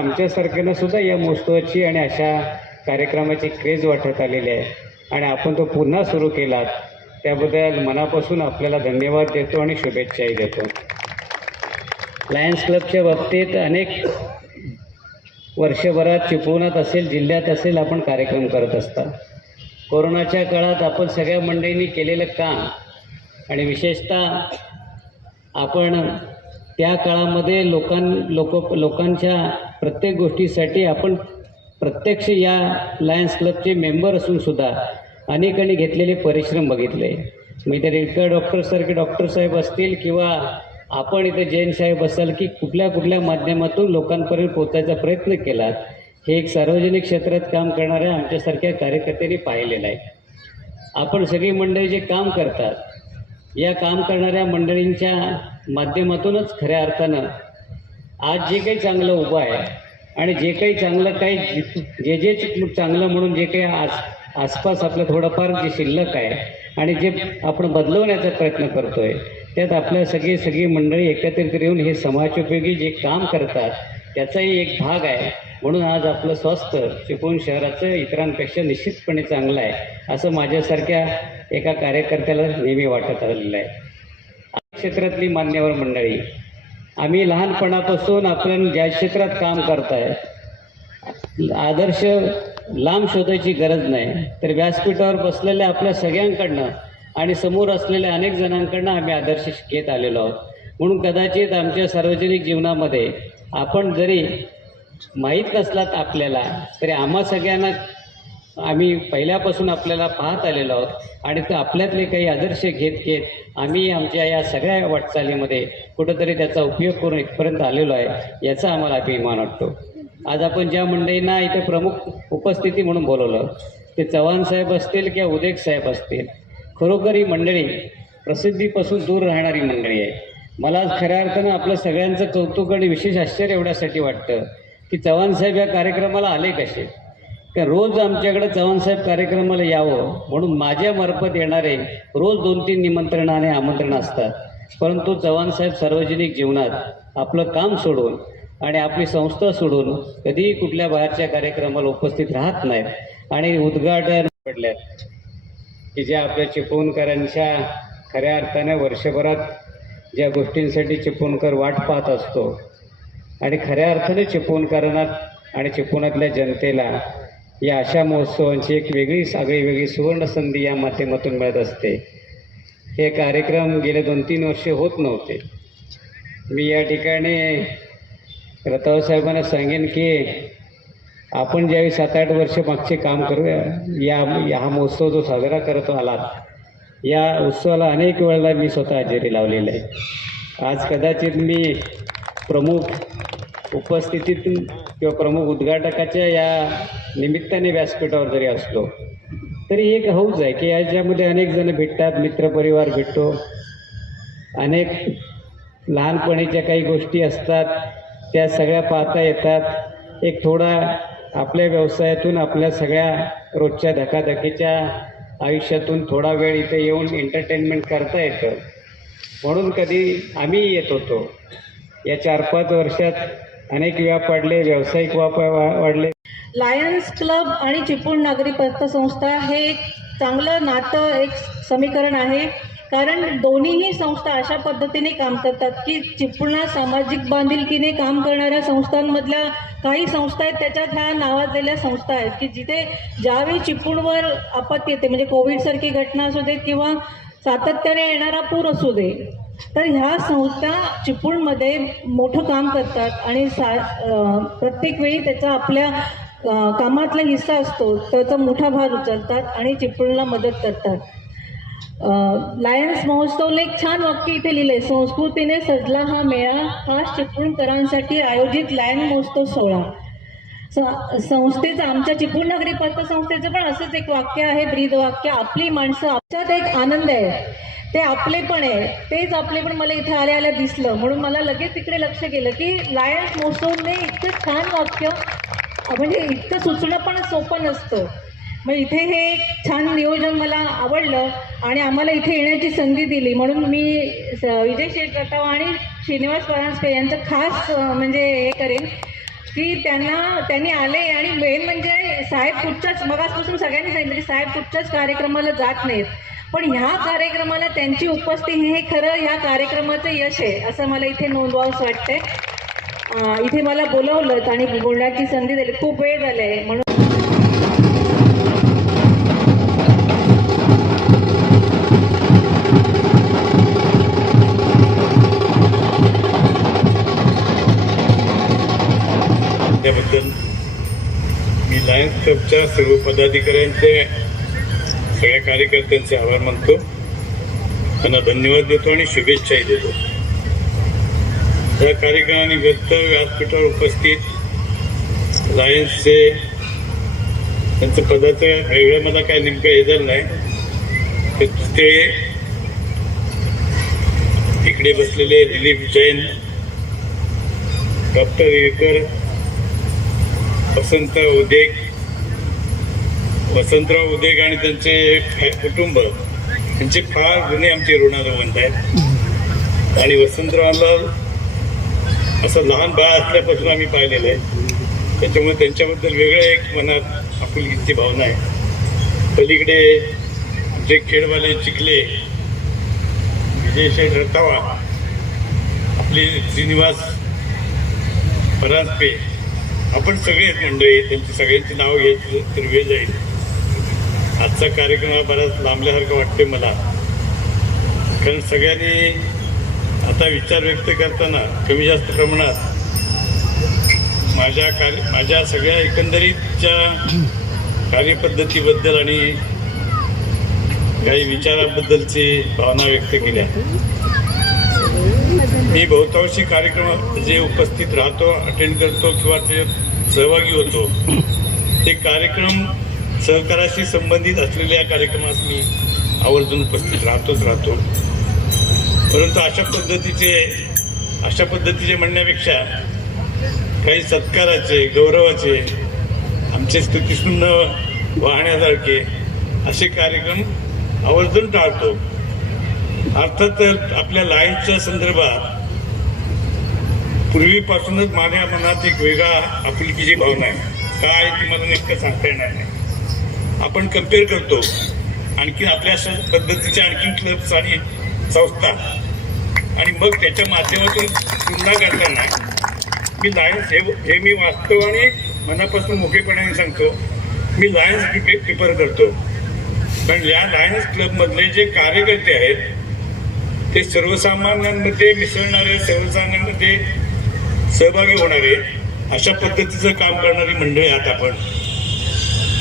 खऱ्या आमच्यासारख्यांना सुद्धा या महोत्सवाची आणि अशा कार्यक्रमाची क्रेज वाटत आलेली आहे. आणि आपण तो पुन्हा सुरू केलात त्याबद्दल मनापासून आपल्याला धन्यवाद देतो आणि शुभेच्छाही देतो. लायन्स क्लबच्या बाबतीत अनेक वर्षभरात चिपळुणात असेल जिल्ह्यात असेल आपण कार्यक्रम करत असता. कोरोनाच्या काळात आपण सगळ्या मंडळींनी केलेलं काम आणि विशेषतः आपण त्या काळामध्ये लोकां लोक लोकांच्या प्रत्येक गोष्टीसाठी आपण प्रत्यक्ष या लायन्स क्लबचे मेंबर असून सुद्धा अनेकांनी घेतलेले परिश्रम बघितले. मी तर रेडकर डॉक्टरसारखे डॉक्टर साहेब असतील किंवा आपण इथं जैन साहेब असाल की कुठल्या कुठल्या माध्यमातून लोकांपर्यंत पोचायचा प्रयत्न केलात हे एक सार्वजनिक क्षेत्रात काम करणाऱ्या आमच्यासारख्या कार्यकर्त्यांनी पाहिलेलं आहे. आपण सगळी मंडळी जे काम करतात या काम करणाऱ्या मंडळींच्या माध्यमातूनच खऱ्या अर्थानं आज जे काही चांगलं उभं आहे आणि जे काही चांगलं काही जे जे चांगलं म्हणून जे काही आस आसपास आपलं थोडंफार जे शिल्लक आहे आणि जे आपण बदलवण्याचा प्रयत्न करतोय त्यात आपल्या सगळी सगळी मंडळी एकत्रित येऊन हे समाजोपयोगी जे काम करतात त्याचाही एक भाग आहे. म्हणून आज आपलं स्वास्थ्य चिपळूण शहराचं इतरांपेक्षा निश्चितपणे चांगलं आहे असं माझ्यासारख्या एका कार्यकर्त्याला नेहमी वाटत आलेलं आहे. क्षेत्रातली मान्यवर मंडळी आम्ही लहानपणापासून आपण ज्या क्षेत्रात काम करताय आदर्श लांब शोधायची गरज नाही तर व्यासपीठावर बसलेल्या आपल्या सगळ्यांकडनं आणि समोर असलेल्या अनेक जणांकडनं आम्ही आदर्श घेत आलेलो आहोत. म्हणून कदाचित आमच्या सार्वजनिक जीवनामध्ये आपण जरी माहीत नसलात आपल्याला तरी आम्हा सगळ्यांना आम्ही पहिल्यापासून आपल्याला पाहत आलेलो आहोत आणि तर आपल्यातले काही आदर्श घेत घेत आम्ही आमच्या या सगळ्या वाटचालीमध्ये कुठंतरी त्याचा उपयोग करून इथपर्यंत आलेलो आहे याचा आम्हाला अभिमान वाटतो. आज आपण ज्या मंडळींना इथे प्रमुख उपस्थिती म्हणून बोलवलं ते चव्हाण साहेब असतील किंवा उदेक साहेब असतील खरोखर ही मंडळी प्रसिद्धीपासून दूर राहणारी मंडळी आहे. मला आज खऱ्या अर्थानं आपलं सगळ्यांचं कौतुक आणि विशेष आश्चर्य एवढ्यासाठी वाटतं की चव्हाण साहेब या कार्यक्रमाला आले कसे? का रोज आमच्याकडे चव्हाणसाहेब कार्यक्रमाला यावं म्हणून माझ्या मार्फत येणारे रोज दोन तीन निमंत्रणं आणि आमंत्रणं असतात. परंतु चव्हाणसाहेब सार्वजनिक जीवनात आपलं काम सोडून आणि आपली संस्था सोडून कधीही कुठल्या बाहेरच्या कार्यक्रमाला उपस्थित राहत नाहीत आणि उद्घाटन पडल्यात. की ज्या आपल्या चिपळूणकरांच्या खऱ्या अर्थाने वर्षभरात ज्या गोष्टींसाठी चिपळूणकर वाट पाहत असतो आणि खऱ्या अर्थाने चिपळूणकरांना आणि चिपळूणातल्या जनतेला या अशा महोत्सवांची एक वेगळी आगळी वेगळी सुवर्ण संधी या माध्यमातून मिळत असते. हे कार्यक्रम गेले दोन तीन वर्षे होत नव्हते. मी या ठिकाणी रताव साहेबांना सांगेन की आपण ज्यावेळी सात आठ वर्ष मागचे काम करूया या या हा महोत्सव जो साजरा करत आलात या उत्सवाला अनेक वेळेला मी स्वतः हजेरी लावलेली आहे. आज कदाचित मी प्रमुख उपस्थितीतून किंवा प्रमुख उद्घाटकाच्या या निमित्ताने व्यासपीठावर जरी असलो तरी एक हौज आहे की याच्यामध्ये अनेक जण भेटतात मित्रपरिवार भेटतो. अनेक लहानपणीच्या काही गोष्टी असतात त्या सगळ्या पाहता येतात. एक थोडा आपल्या व्यवसायातून आपल्या सगळ्या रोजच्या धकाधकीच्या आयुष्यातून थोडा वेळ इथे येऊन एंटरटेनमेंट करता येतं. म्हणून कधी आम्ही येत होतो. या चार पाच वर्षात अनेक व्याप पडले व्यावसायिक वा- वाढले. लायन्स क्लब आणि चिपळूण नागरी पतसंस्था हे एक चांगलं नातं एक समीकरण आहे. कारण दोन्हीही संस्था अशा पद्धतीने काम करतात की चिपळुणात सामाजिक बांधिलकीने काम करणाऱ्या संस्थांमधल्या काही संस्था आहेत त्याच्यात ह्या नावाजलेल्या संस्था आहेत की जिथे ज्यावेळी चिपळूणवर आपत्ती येते म्हणजे कोविडसारखी घटना असू देत किंवा सातत्याने येणारा पूर असू दे तर ह्या संस्था चिपळूणमध्ये मोठं काम करतात आणि सा प्रत्येक वेळी त्याचा आपल्या कामातला हिस्सा असतो त्याचा मोठा भाग उचलतात आणि चिपळूणला मदत करतात. लायन्स महोत्सवला एक छान वाक्य इथे लिहिलंय. संस्कृतीने सजला हा मेळा हा चिपळूणकरांसाठी आयोजित लायन महोत्सव सोहळा. संस्थेचं आमच्या चिपळूण नागरी पतसंस्थेचं पण असंच एक वाक्य आहे ब्रीद वाक्य. आपली माणसं आमच्यात एक आनंद आहे. ते आपले पण आहे. तेच आपले पण मला इथे आल्या आल्या दिसलं. म्हणून मला लगेच तिकडे लक्ष गेलं की लायन्स महोत्सवने इतकं छान वाक्य म्हणजे इतकं सुचणं पण सोपं नसतं. मग इथे हे एक छान नियोजन मला आवडलं आणि आम्हाला इथे येण्याची संधी दिली. म्हणून मी स- विजय शेठ आणि श्रीनिवास परांजपे यांचं खास म्हणजे हे करेन की त्यांना त्यांनी आले आणि मेन म्हणजे साहेब कुठच्याच मगासपासून सगळ्यांनी सांगितलं की साहेब कुठच्याच कार्यक्रमाला जात नाहीत. पण ह्या कार्यक्रमाला त्यांची उपस्थिती हे खरं ह्या कार्यक्रमाचं यश आहे असं मला इथे नोंदवावंसं वाटतंय. इथे मला बोलवलं आणि बोलण्याची संधी दिली. खूप वेळ झाले म्हणून लायन्स क्लबच्या सर्व पदाधिकाऱ्यांचे सगळ्या कार्यकर्त्यांचे आभार मानतो. त्यांना धन्यवाद देतो आणि शुभेच्छाही देतो. या व्यक्त व्यासपीठावर उपस्थित लायन्सचे त्यांचं पदाचं वेगळं मला काय नेमकं हे झालं नाही. तर ते इकडे बसलेले दिलीप जैन डॉक्टर येकर वसंत उदेक वसंतराव उदेग आणि त्यांचे कुटुंब त्यांचे फार जुने आमचे ऋणानुबंध आहेत. आणि वसंतरावला असं लहान बाळ असल्यापासून आम्ही पाहिलेलं आहे. त्याच्यामुळे त्यांच्याबद्दल वेगळं एक मनात आपुलकीची भावना आहे. पलीकडे जे खेळवाले चिखले विजय शेठ रतावा आपले श्रीनिवास परांजपे आपण सगळेच मंडळी त्यांची सगळ्यांची नावं घ्यायची तर वेळ जाईल. आजचा कार्यक्रम हा बराच लांबल्यासारखा वाटते मला. कारण सगळ्यांनी आता विचार व्यक्त करताना कमी जास्त प्रमाणात माझ्या कार्य माझ्या सगळ्या एकंदरीतच्या कार्यपद्धतीबद्दल आणि काही विचाराबद्दलची भावना व्यक्त केल्या. मी बहुतांशी कार्यक्रम जे उपस्थित राहतो अटेंड करतो किंवा ते सहभागी होतो ते कार्यक्रम सहकाराशी संबंधित असलेल्या कार्यक्रमात मी आवर्जून उपस्थित राहतोच राहतो. परंतु अशा पद्धतीचे अशा पद्धतीचे म्हणण्यापेक्षा काही सत्काराचे गौरवाचे आमचे स्तुतीसुन्न वाहण्यासारखे असे कार्यक्रम आवर्जून टाळतो. अर्थात आपल्या लाईनच्या संदर्भात पूर्वीपासूनच माझ्या मनात एक वेगळा आपुलकीची भावना आहे. काय ती मला नेमकं सांगता येणार नाही. आपण कंपेअर करतो. आणखी आपल्या अशा पद्धतीच्या आणखी क्लब्स आणि संस्था. आणि मग त्याच्या माध्यमातून तुलना करताना मी लायन्स हे हे मी वाचतो आणि मनापासून मोठेपणाने सांगतो मी लायन्स प्रिफर करतो. कारण या लायन्स क्लबमधले जे कार्यकर्ते आहेत ते सर्वसामान्यांमध्ये मिसळणारे सर्वसामान्यांमध्ये सहभागी होणारे अशा पद्धतीचं काम करणारी मंडळी आहात आपण.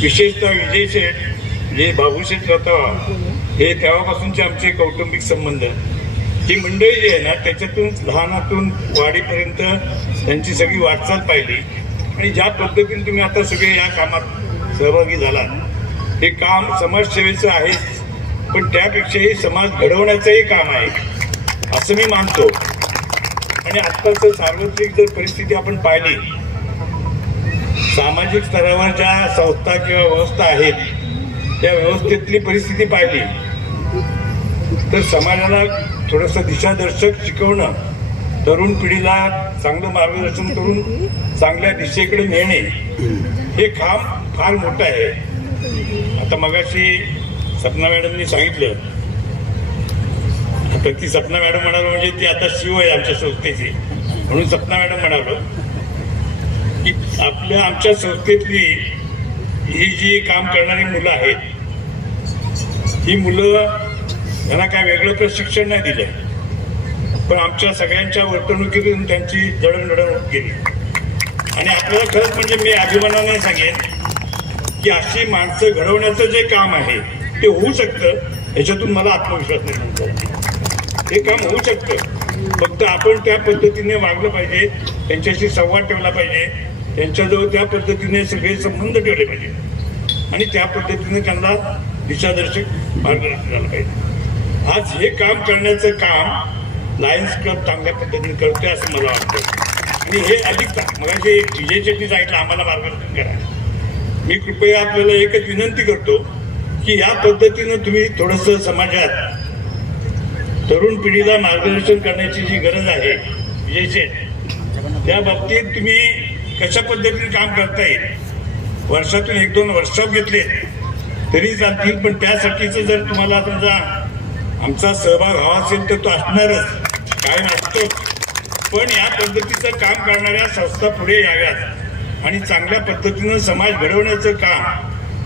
विशेषतः विजय शेठ जे बाबूशेठ रतावा हे तेव्हापासूनचे आमचे कौटुंबिक संबंध ही मंडळी जी आहे ना त्याच्यातून लहानातून वाढीपर्यंत त्यांची सगळी वाटचाल पाहिली. आणि ज्या पद्धतीने तुम्ही आता सगळे या कामात सहभागी झालात हे काम समाजसेवेचं आहे पण त्यापेक्षाही समाज घडवण्याचंही काम आहे असं मी मानतो. आणि आत्ताचं सार्वत्रिक जर परिस्थिती आपण पाहिली सामाजिक स्तरावर ज्या संस्था किंवा व्यवस्था आहेत त्या व्यवस्थेतली परिस्थिती पाहिली तर समाजाला थोडंसं दिशादर्शक शिकवणं तरुण पिढीला चांगलं मार्गदर्शन करून चांगल्या दिशेकडे नेणे हे काम फार मोठं आहे. आता मगाशी सपना मॅडमनी सांगितलं आता ती सपना मॅडम म्हणालो म्हणजे ती आता शिव आहे आमच्या संस्थेची. म्हणून सपना मॅडम म्हणालो की आपल्या आमच्या संस्थेतली ही जी काम करणारी मुलं आहेत ही मुलं त्यांना काय वेगळं प्रशिक्षण नाही दिलं पण आमच्या सगळ्यांच्या वर्तणुकीतून त्यांची जडणघडण होत गेली. आणि आपल्याला खरंच म्हणजे मी अभिमानाने सांगेन की अशी माणसं घडवण्याचं जे काम आहे ते होऊ शकतं याच्यातून मला आत्मविश्वास निर्माण झाला. हे काम होऊ शकतं. फक्त आपण त्या पद्धतीने वागलं पाहिजे त्यांच्याशी संवाद ठेवला पाहिजे त्यांच्याजवळ त्या पद्धतीने सगळे संबंध ठेवले पाहिजे. आणि त्या पद्धतीने त्यांना दिशादर्शक मार्गदर्शन झालं पाहिजे. आज हे काम करण्याचं काम लायन्स क्लब चांगल्या पद्धतीने करतोय असं मला वाटतं. आणि हे अधिक मला जे विजय शेट्टी सांगितलं आम्हाला मार्गदर्शन करा. मी कृपया आपल्याला एकच विनंती करतो की या पद्धतीनं तुम्ही थोडंसं समाजात तरुण पिढीला मार्गदर्शन करण्याची जी गरज आहे विजय शेठ त्या बाबतीत तुम्ही कशा पद्धतीने काम करता येईल वर्षातून एक दोन वर्कशॉप घेतले तरी चालतील पण त्यासाठीच जर तुम्हाला समजा आमचा सहभाग हवा असेल तर तो असणारच. काय नसतो. पण या पद्धतीचं काम करणाऱ्या संस्था पुढे याव्यात आणि चांगल्या पद्धतीनं समाज घडवण्याचं काम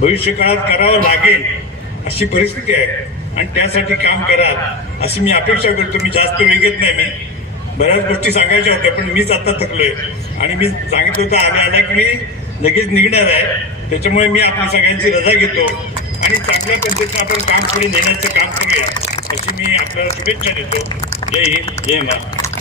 भविष्यकाळात करावं लागेल अशी परिस्थिती आहे. आणि त्यासाठी काम करा अशी मी अपेक्षा करतो. मी जास्त वेगेत नाही. मी बऱ्याच गोष्टी सांगायच्या होत्या पण मीच आता थकलोय. आणि मी सांगितलं होतं आम्ही आल्या की मी लगेच निघणार आहे. त्याच्यामुळे मी आपल्या सगळ्यांची रजा घेतो. आणि चांगल्या पद्धतीने आपण काम पुढे नेण्याचं काम करूया अशी मी आपल्याला शुभेच्छा देतो. जय हिंद जय महाराष्ट्र.